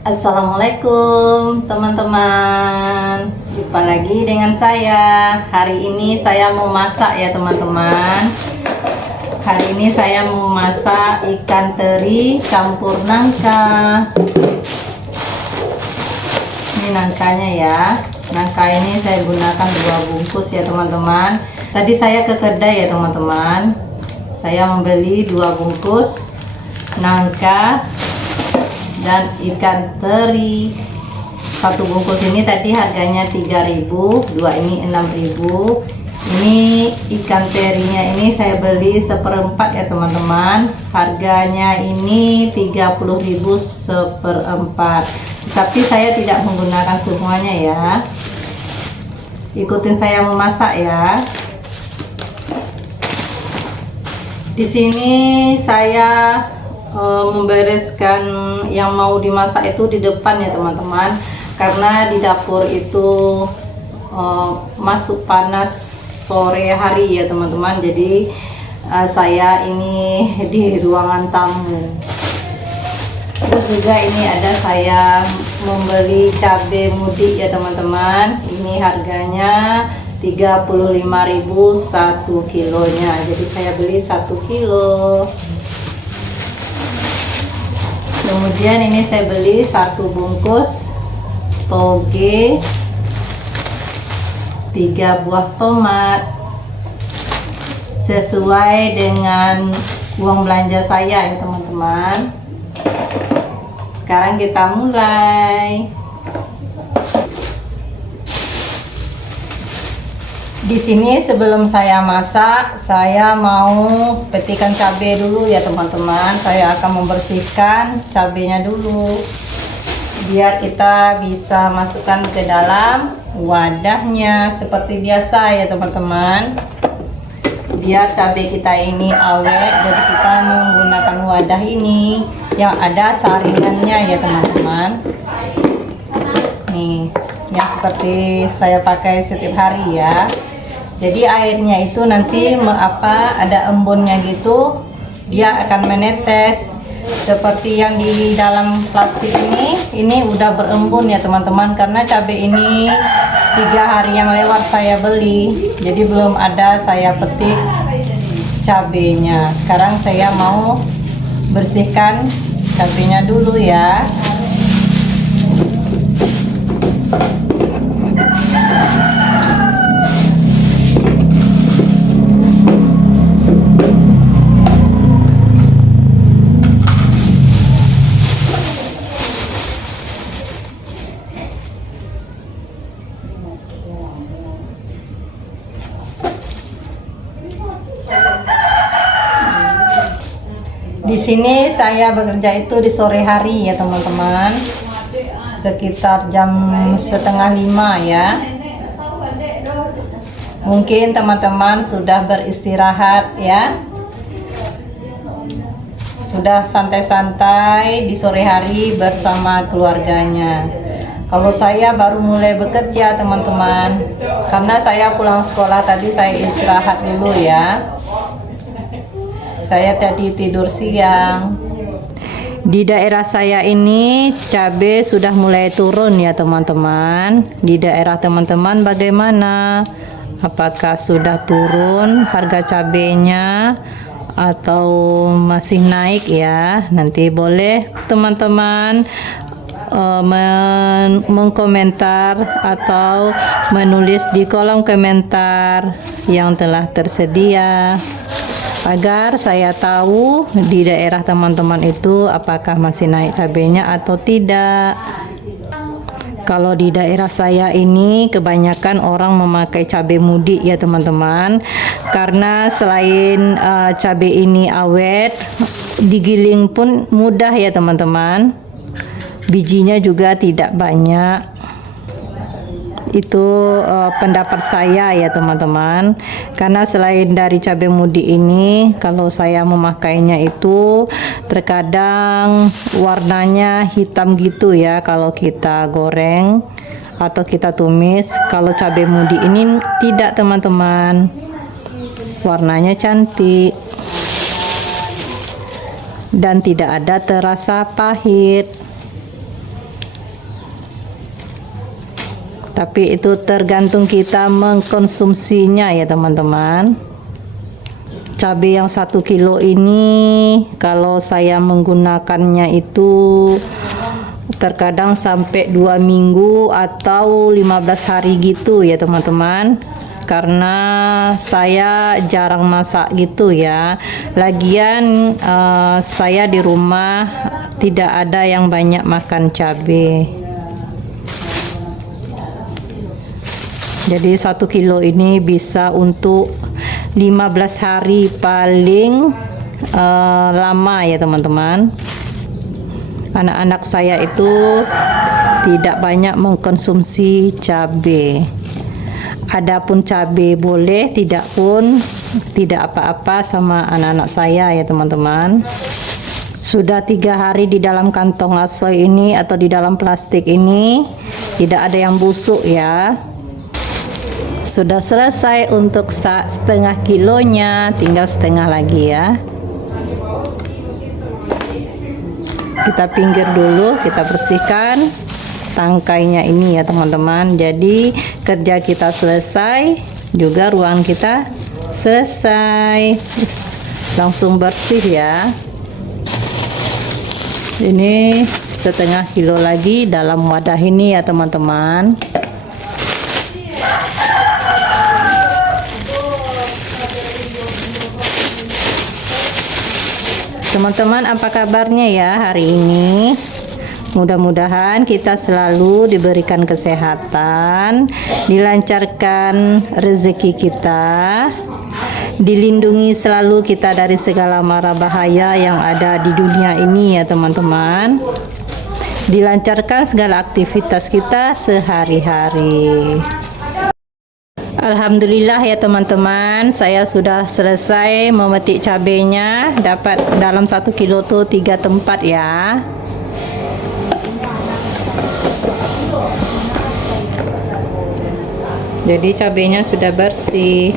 Assalamualaikum teman-teman, jumpa lagi dengan saya. Hari ini saya mau masak ya teman-teman. Hari ini saya mau masak ikan teri campur nangka. Ini nangkanya ya. Nangka ini saya gunakan 2 bungkus ya teman-teman. Tadi saya ke kedai ya teman-teman. Saya membeli 2 bungkus nangka dan ikan teri. 1 bungkus ini tadi harganya 3.000, 2 ini 6.000. Ini ikan terinya ini saya beli 1/4 ya teman-teman. Harganya ini 30.000 1/4. Tapi saya tidak menggunakan semuanya ya. Ikutin saya memasak ya. Di sini saya membereskan yang mau dimasak itu di depan ya teman-teman, karena di dapur itu masuk panas sore hari ya teman-teman. Jadi saya ini di ruangan tamu. Terus juga ini ada saya membeli cabai mudik ya teman-teman. Ini harganya 35.000 1 kilonya. Jadi saya beli 1 kilo. Kemudian ini saya beli 1 bungkus toge, 3 buah tomat, sesuai dengan uang belanja saya ya teman-teman. Sekarang kita mulai. Di sini sebelum saya masak, saya mau petikan cabai dulu ya teman-teman. Saya akan membersihkan cabainya dulu, biar kita bisa masukkan ke dalam wadahnya seperti biasa ya teman-teman. Biar cabai kita ini awet, jadi kita menggunakan wadah ini yang ada saringannya ya teman-teman. Nih, yang seperti saya pakai setiap hari ya. Jadi airnya itu nanti ada embunnya gitu, dia akan menetes seperti yang di dalam plastik ini udah berembun ya teman-teman, karena cabai ini 3 hari yang lewat saya beli, jadi belum ada saya petik cabainya. Sekarang saya mau bersihkan cabainya dulu ya. Di sini saya bekerja itu di sore hari ya teman-teman, sekitar jam 4:30 ya. Mungkin teman-teman sudah beristirahat ya, sudah santai-santai di sore hari bersama keluarganya. Kalau saya baru mulai bekerja teman-teman, karena saya pulang sekolah tadi saya istirahat dulu ya. Saya tadi tidur siang. Di daerah saya ini cabai sudah mulai turun ya teman-teman. Di daerah teman-teman bagaimana? Apakah sudah turun harga cabainya atau masih naik ya? Nanti boleh teman-teman mengkomentar atau menulis di kolom komentar yang telah tersedia, agar saya tahu di daerah teman-teman itu apakah masih naik cabainya atau tidak. Kalau di daerah saya ini kebanyakan orang memakai cabai mudik ya teman-teman, karena selain cabai ini awet, digiling pun mudah ya teman-teman. Bijinya juga tidak banyak. Itu pendapat saya ya teman-teman, karena selain dari cabai mudik ini, kalau saya memakainya itu terkadang warnanya hitam gitu ya kalau kita goreng atau kita tumis. Kalau cabai mudik ini tidak teman-teman, warnanya cantik dan tidak ada terasa pahit. Tapi itu tergantung kita mengkonsumsinya ya teman-teman. Cabai yang 1 kilo ini kalau saya menggunakannya itu terkadang sampai 2 minggu atau 15 hari gitu ya teman-teman, karena saya jarang masak gitu ya. Lagian saya di rumah tidak ada yang banyak makan cabai. Jadi 1 kilo ini bisa untuk 15 hari paling lama ya teman-teman. Anak-anak saya itu tidak banyak mengkonsumsi cabai. Adapun cabai boleh, tidak pun tidak apa-apa sama anak-anak saya ya teman-teman. Sudah 3 hari di dalam kantong asoy ini atau di dalam plastik ini, tidak ada yang busuk ya. Sudah selesai untuk setengah kilonya, tinggal setengah lagi ya. Kita pinggir dulu, kita bersihkan tangkainya ini ya teman-teman. Jadi kerja kita selesai, juga ruangan kita selesai. Langsung bersih ya. Ini setengah kilo lagi dalam wadah ini ya teman-teman. Teman-teman, apa kabarnya ya hari ini? Mudah-mudahan kita selalu diberikan kesehatan, dilancarkan rezeki kita, dilindungi selalu kita dari segala mara bahaya yang ada di dunia ini ya teman-teman. Dilancarkan segala aktivitas kita sehari-hari. Alhamdulillah ya teman-teman, saya sudah selesai memetik cabenya. Dapat dalam 1 kilo tuh 3 tempat ya. Jadi cabenya sudah bersih.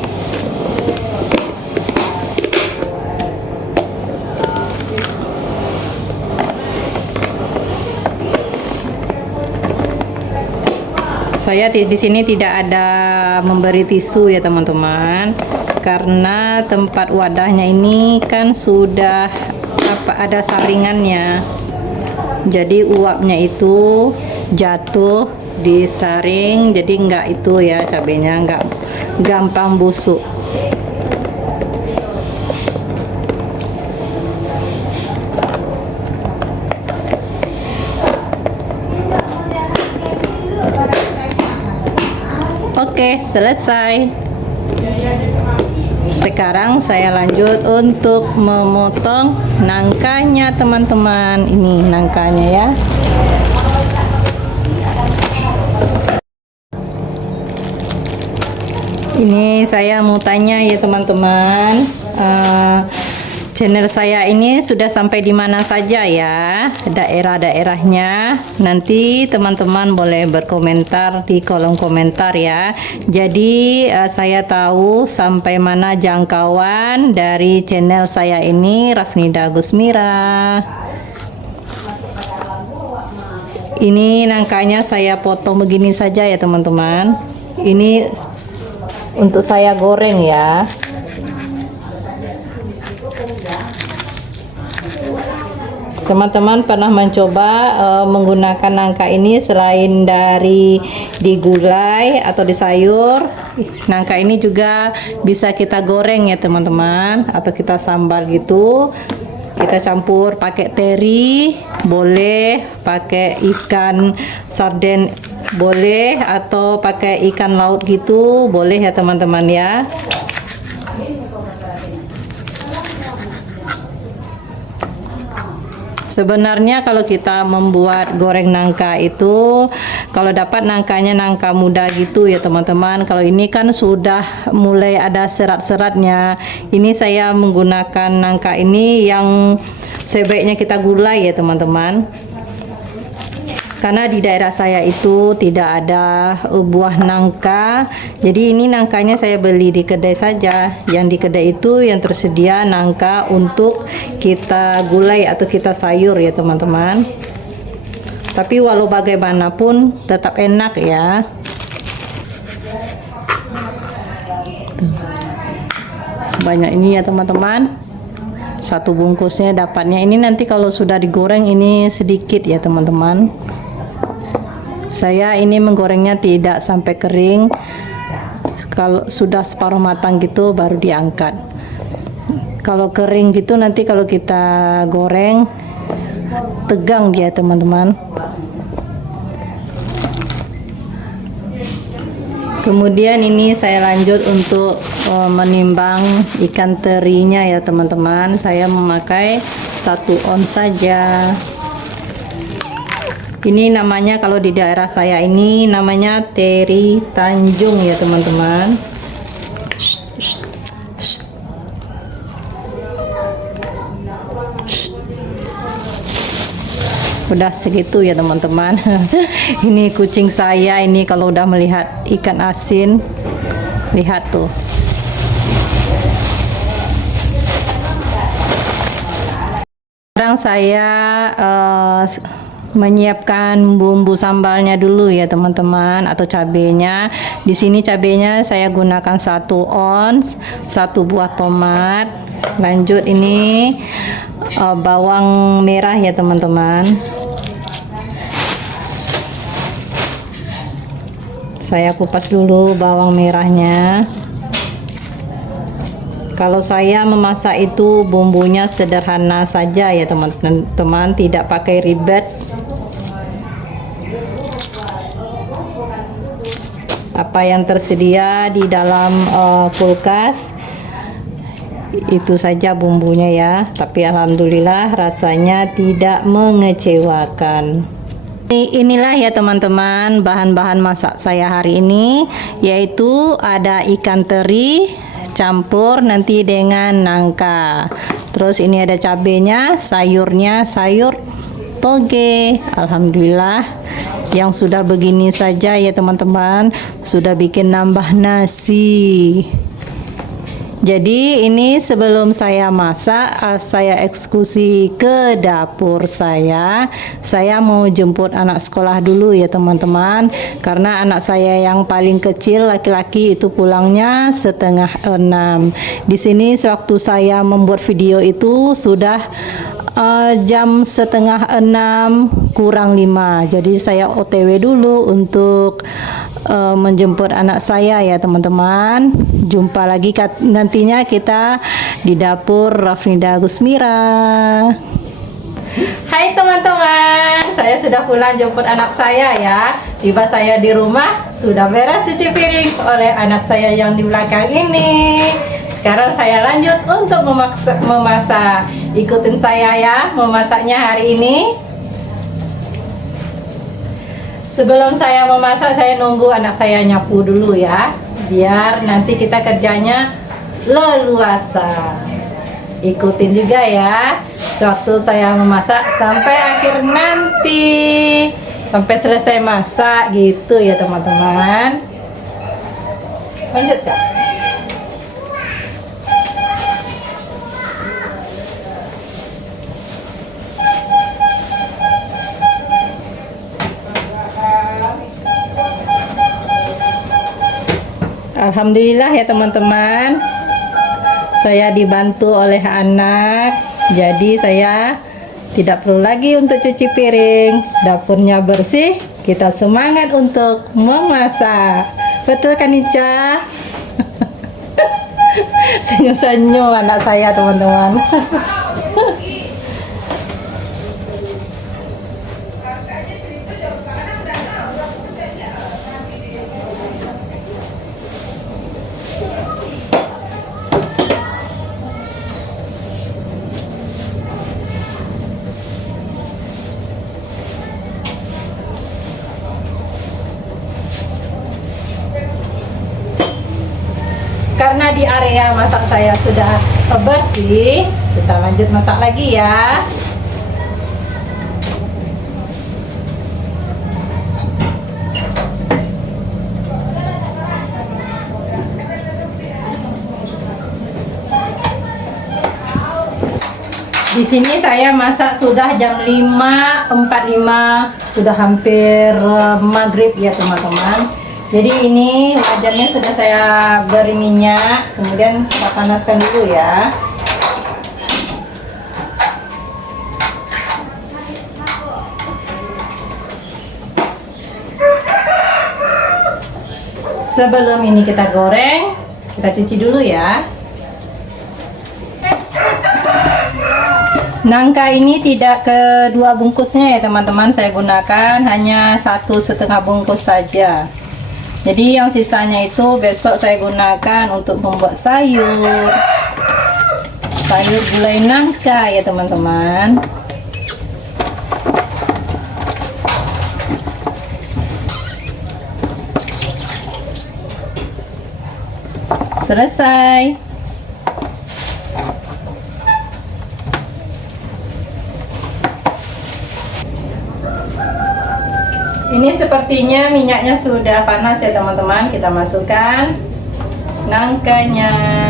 Saya di sini tidak ada memberi tisu ya teman-teman, karena tempat wadahnya ini kan sudah ada saringannya. Jadi uapnya itu jatuh di saring, jadi enggak itu ya, cabenya enggak gampang busuk. Oke, selesai. Sekarang saya lanjut untuk memotong nangkanya teman-teman. Ini nangkanya ya. Ini saya mau tanya ya teman-teman, channel saya ini sudah sampai di mana saja ya, daerah-daerahnya. Nanti teman-teman boleh berkomentar di kolom komentar ya. Jadi saya tahu sampai mana jangkauan dari channel saya ini, Rafnida Gusmira. Ini nangkanya saya potong begini saja ya teman-teman. Ini untuk saya goreng ya. Teman-teman pernah mencoba menggunakan nangka ini selain dari digulai atau di sayur, nangka ini juga bisa kita goreng ya teman-teman, atau kita sambal gitu. Kita campur pakai teri, boleh pakai ikan sarden, boleh, atau pakai ikan laut gitu, boleh ya teman-teman ya. Sebenarnya kalau kita membuat goreng nangka itu, kalau dapat nangkanya nangka muda gitu ya teman-teman. Kalau ini kan sudah mulai ada serat-seratnya. Ini saya menggunakan nangka ini yang sebaiknya kita gulai ya teman-teman. Karena di daerah saya itu tidak ada buah nangka. Jadi ini nangkanya saya beli di kedai saja. Yang di kedai itu yang tersedia nangka untuk kita gulai atau kita sayur ya teman-teman. Tapi walau bagaimanapun tetap enak ya. banyak ini ya teman-teman. Satu bungkusnya dapatnya ini, nanti kalau sudah digoreng ini sedikit ya teman-teman. Saya ini menggorengnya tidak sampai kering. Kalau sudah separuh matang gitu baru diangkat. Kalau kering gitu nanti kalau kita goreng tegang dia teman-teman. Kemudian ini saya lanjut untuk menimbang ikan terinya ya teman-teman. Saya memakai 1 ons saja. Ini namanya kalau di daerah saya ini namanya teri Tanjung ya teman-teman. Udah segitu ya teman-teman. Ini kucing saya ini kalau udah melihat ikan asin, lihat tuh. Sekarang saya menyiapkan bumbu sambalnya dulu ya teman-teman, atau cabenya. Di sini cabenya saya gunakan 1 ons, 1 buah tomat. Lanjut ini bawang merah ya teman-teman. Saya kupas dulu bawang merahnya. Kalau saya memasak itu bumbunya sederhana saja ya teman-teman, tidak pakai ribet. Apa yang tersedia di dalam kulkas itu saja bumbunya ya. Tapi alhamdulillah rasanya tidak mengecewakan. Inilah ya teman-teman bahan-bahan masak saya hari ini, yaitu ada ikan teri campur nanti dengan nangka. Terus ini ada cabenya, sayurnya sayur toge. Alhamdulillah yang sudah begini saja ya teman-teman, sudah bikin nambah nasi. Jadi ini sebelum saya masak, saya eksekusi ke dapur saya. Saya mau jemput anak sekolah dulu ya teman-teman. Karena anak saya yang paling kecil laki-laki itu pulangnya 5:30. Di sini sewaktu saya membuat video itu sudah jam 5:30 kurang 5. Jadi saya OTW dulu untuk menjemput anak saya ya teman-teman. Jumpa lagi nantinya kita di dapur Rafnida Gusmira. Hai teman-teman, saya sudah pulang jemput anak saya ya. Tiba saya di rumah, sudah beres cuci piring oleh anak saya yang di belakang ini. Sekarang saya lanjut untuk memasak. Ikutin saya ya memasaknya hari ini. Sebelum saya memasak, saya nunggu anak saya nyapu dulu ya, biar nanti kita kerjanya leluasa. Ikutin juga ya waktu saya memasak sampai akhir nanti, sampai selesai masak gitu ya teman-teman. Lanjut ya. Alhamdulillah ya teman-teman, saya dibantu oleh anak, jadi saya tidak perlu lagi untuk cuci piring, dapurnya bersih, kita semangat untuk memasak. Betul kan Ica? Senyum-senyum anak saya teman-teman. Karena di area masak saya sudah bersih, kita lanjut masak lagi ya. Di sini saya masak sudah jam 5.45, sudah hampir maghrib ya teman-teman. Jadi ini wajannya sudah saya beri minyak, kemudian kita panaskan dulu ya. Sebelum ini kita goreng, kita cuci dulu ya. Nangka ini tidak kedua bungkusnya ya teman-teman, saya gunakan hanya 1,5 bungkus saja. Jadi yang sisanya itu besok saya gunakan untuk membuat sayur gulai nangka ya teman-teman. Selesai. Ini sepertinya minyaknya sudah panas ya teman-teman. Kita masukkan nangkanya.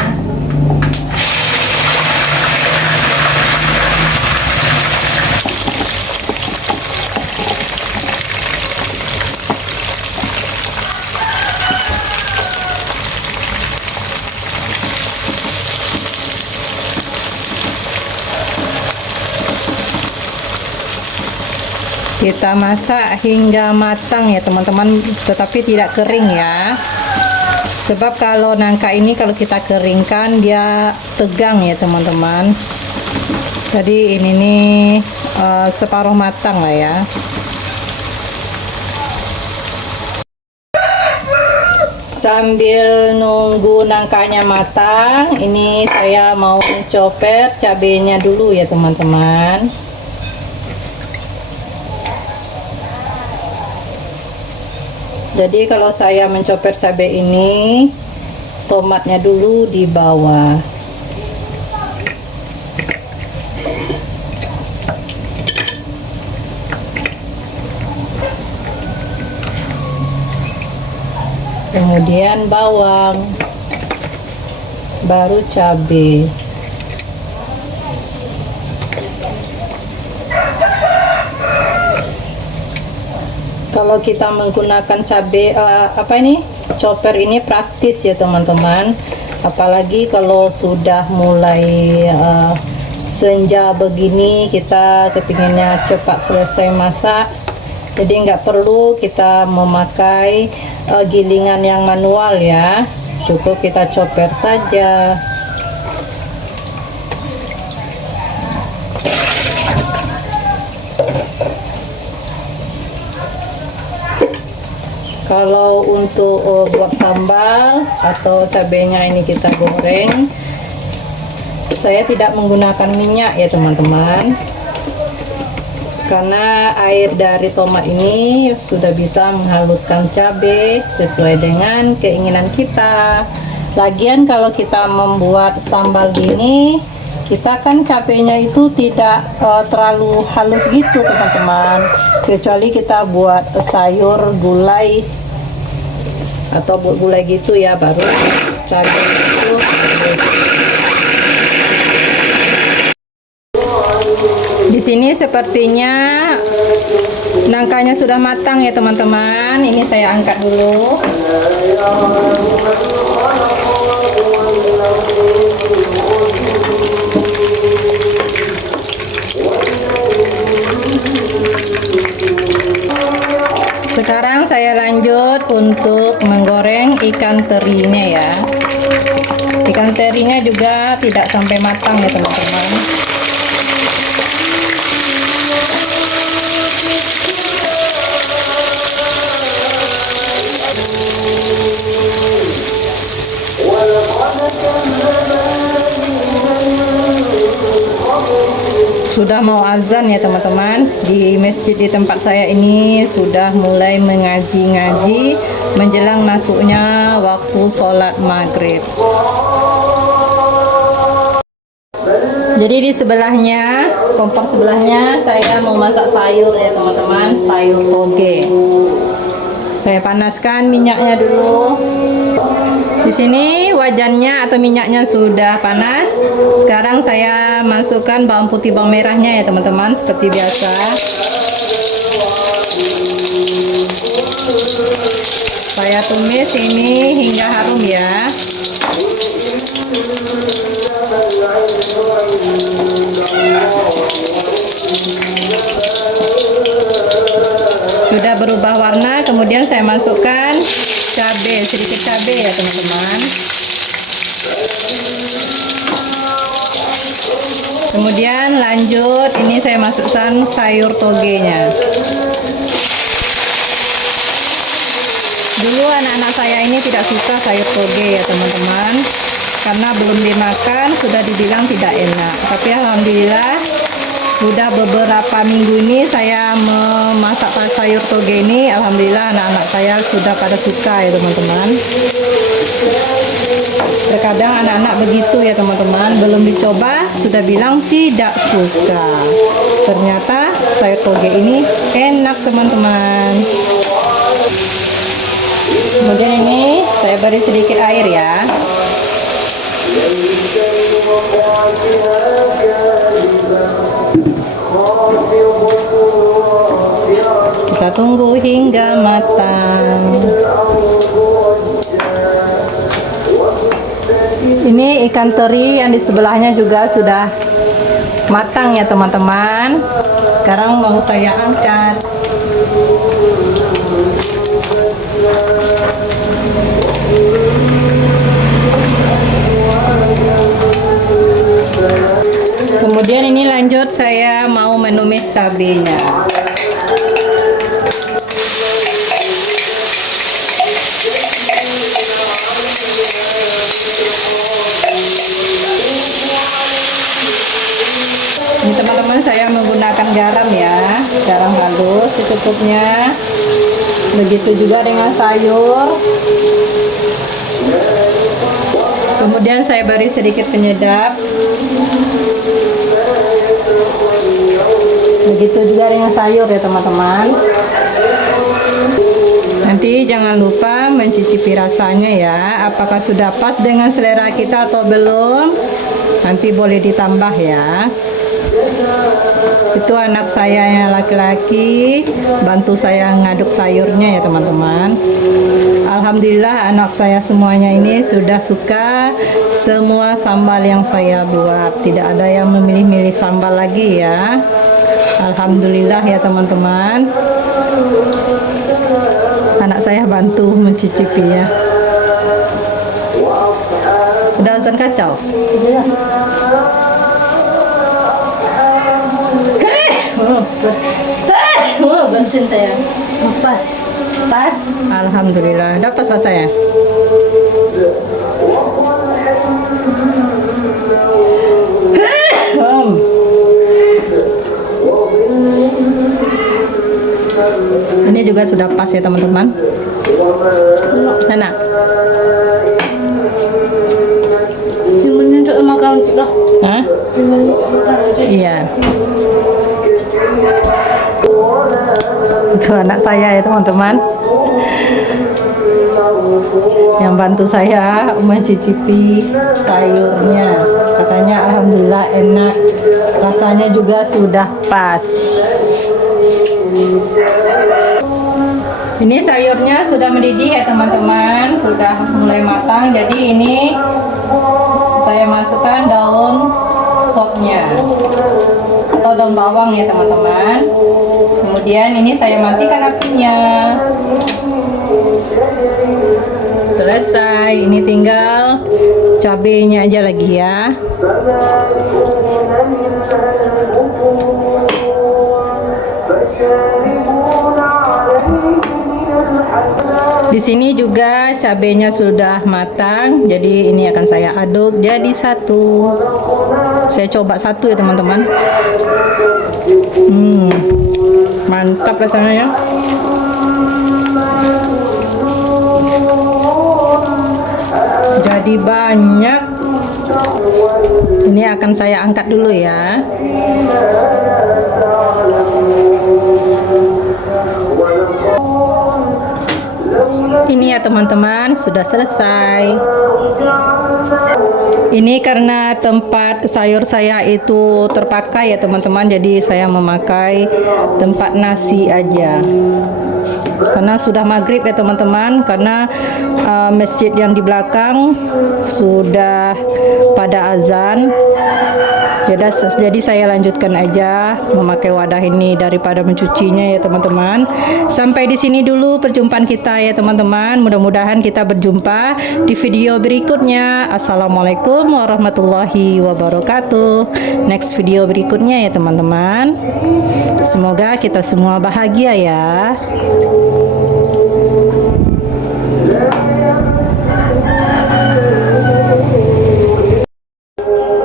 Kita masak hingga matang ya teman-teman, tetapi tidak kering ya. Sebab kalau nangka ini kalau kita keringkan dia tegang ya teman-teman. Jadi ini nih separuh matang lah ya. Sambil nunggu nangkanya matang, ini saya mau mencoper cabenya dulu ya teman-teman. Jadi kalau saya mencoper cabai ini, tomatnya dulu di bawah. Kemudian bawang, baru cabai. Kalau kita menggunakan cabai chopper ini praktis ya teman-teman, apalagi kalau sudah mulai senja begini, kita kepinginnya cepat selesai masak, jadi nggak perlu kita memakai gilingan yang manual ya, cukup kita chopper saja. Kalau untuk buat sambal atau cabenya ini kita goreng, saya tidak menggunakan minyak ya teman-teman, karena air dari tomat ini sudah bisa menghaluskan cabai sesuai dengan keinginan kita. Lagian kalau kita membuat sambal gini, kita kan cabenya itu tidak terlalu halus gitu teman-teman, kecuali kita buat sayur gulai atau buat gulai gitu ya, baru cabai itu. Di sini sepertinya nangkanya sudah matang ya teman-teman. Ini saya angkat dulu. Sekarang saya lanjut untuk menggoreng ikan terinya ya. Ikan terinya juga tidak sampai matang ya teman-teman. Sudah mau azan ya teman-teman. Di masjid di tempat saya ini sudah mulai mengaji-ngaji menjelang masuknya waktu sholat maghrib. Jadi di sebelahnya, kompor sebelahnya saya mau masak sayur ya teman-teman, sayur toge. Saya panaskan minyaknya dulu. Di sini wajannya atau minyaknya sudah panas. Sekarang saya masukkan bawang putih, bawang merahnya ya teman-teman, seperti biasa. Saya tumis ini hingga harum ya. Sudah berubah warna, kemudian saya masukkan cabai, sedikit cabai ya teman-teman. Kemudian lanjut, ini saya masukkan sayur togenya. Dulu anak-anak saya ini tidak suka sayur toge ya teman-teman, karena belum dimakan sudah dibilang tidak enak. Tapi alhamdulillah sudah beberapa minggu ini saya memasak sayur toge ini, alhamdulillah anak-anak saya sudah pada suka ya teman-teman. Terkadang anak-anak begitu ya teman-teman, belum dicoba sudah bilang tidak suka. Ternyata sayur toge ini enak teman-teman. Kemudian ini saya beri sedikit air ya. Kita tunggu hingga matang. Ini ikan teri yang di sebelahnya juga sudah matang ya teman-teman. Sekarang mau saya angkat. Kemudian ini lanjut saya mau menumis cabenya. Ini teman-teman saya menggunakan garam ya, garam halus secukupnya. Begitu juga dengan sayur. Kemudian saya beri sedikit penyedap. Begitu juga dengan sayur ya teman-teman. Nanti jangan lupa mencicipi rasanya ya, apakah sudah pas dengan selera kita atau belum. Nanti boleh ditambah ya. Itu anak saya yang laki-laki bantu saya ngaduk sayurnya ya teman-teman. Alhamdulillah anak saya semuanya ini sudah suka semua sambal yang saya buat. Tidak ada yang memilih-milih sambal lagi ya. Alhamdulillah ya teman-teman. Anak saya bantu mencicipi ya. Udah pesan kacau? Bensin saya pas. Alhamdulillah dapat saya. Ini juga sudah pas ya teman-teman. Enak. Cuman untuk makan kita. Hah? Iya. Itu anak saya ya teman-teman, yang bantu saya mencicipi sayurnya. Katanya alhamdulillah enak, rasanya juga sudah pas. Ini sayurnya sudah mendidih ya teman-teman, sudah mulai matang. Jadi ini saya masukkan daun sopnya atau daun bawang ya teman-teman. Kemudian ini saya matikan apinya. Selesai, ini tinggal cabenya aja lagi ya. Di sini juga cabenya sudah matang, jadi ini akan saya aduk jadi satu. Saya coba satu ya teman-teman. Mantap rasanya. Jadi banyak. Ini akan saya angkat dulu ya. Ini ya teman-teman, sudah selesai. Ini karena tempat sayur saya itu terpakai ya teman-teman, jadi saya memakai tempat nasi aja. Karena sudah maghrib ya teman-teman, karena masjid yang di belakang sudah pada azan. Jadi saya lanjutkan aja memakai wadah ini daripada mencucinya ya teman-teman. Sampai di sini dulu perjumpaan kita ya teman-teman. Mudah-mudahan kita berjumpa di video berikutnya. Assalamualaikum warahmatullahi wabarakatuh. Next video berikutnya ya teman-teman. Semoga kita semua bahagia ya.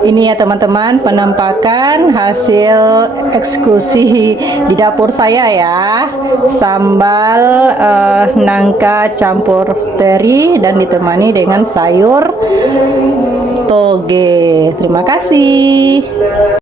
Ini ya teman-teman, penampakan hasil eksekusi di dapur saya ya. Sambal nangka campur teri dan ditemani dengan sayur toge. Terima kasih.